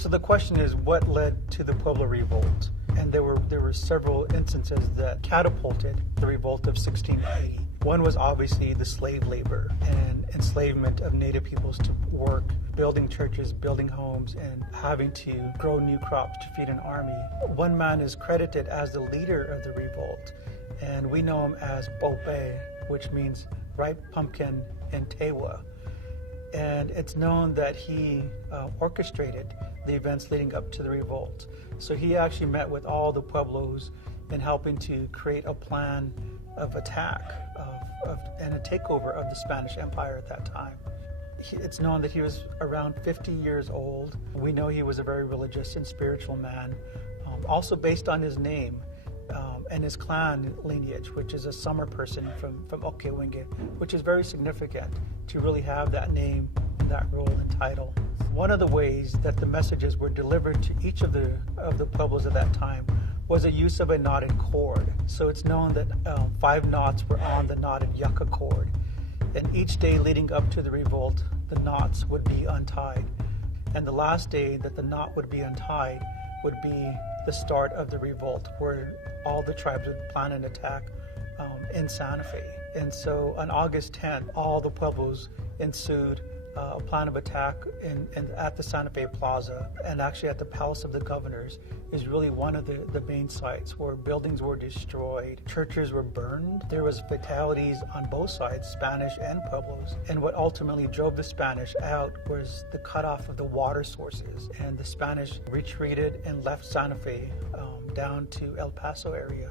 So the question is, what led to the Pueblo Revolt? And there were several instances that catapulted the revolt of 1680. One was obviously the slave labor and enslavement of native peoples to work, building churches, building homes, and having to grow new crops to feed an army. One man is credited as the leader of the revolt, and we know him as Bope, which means ripe pumpkin in Tewa. And it's known that he orchestrated the events leading up to the revolt. So he actually met with all the Pueblos in helping to create a plan of attack and a takeover of the Spanish Empire at that time. It's known that he was around 50 years old. We know he was a very religious and spiritual man, also based on his name and his clan lineage, which is a summer person from Okewenge, which is very significant to really have that name and that role and title. One of the ways that the messages were delivered to each of the Pueblos at that time was a use of a knotted cord. So it's known that 5 knots were on the knotted yucca cord. And each day leading up to the revolt, the knots would be untied. And the last day that the knot would be untied would be the start of the revolt, where all the tribes would plan an attack in Santa Fe. And so on August 10th, all the Pueblos ensued a plan of attack at the Santa Fe Plaza, and actually at the Palace of the Governors is really one of the main sites where buildings were destroyed, churches were burned. There was fatalities on both sides, Spanish and Pueblos. And what ultimately drove the Spanish out was the cutoff of the water sources. And the Spanish retreated and left Santa Fe down to El Paso area.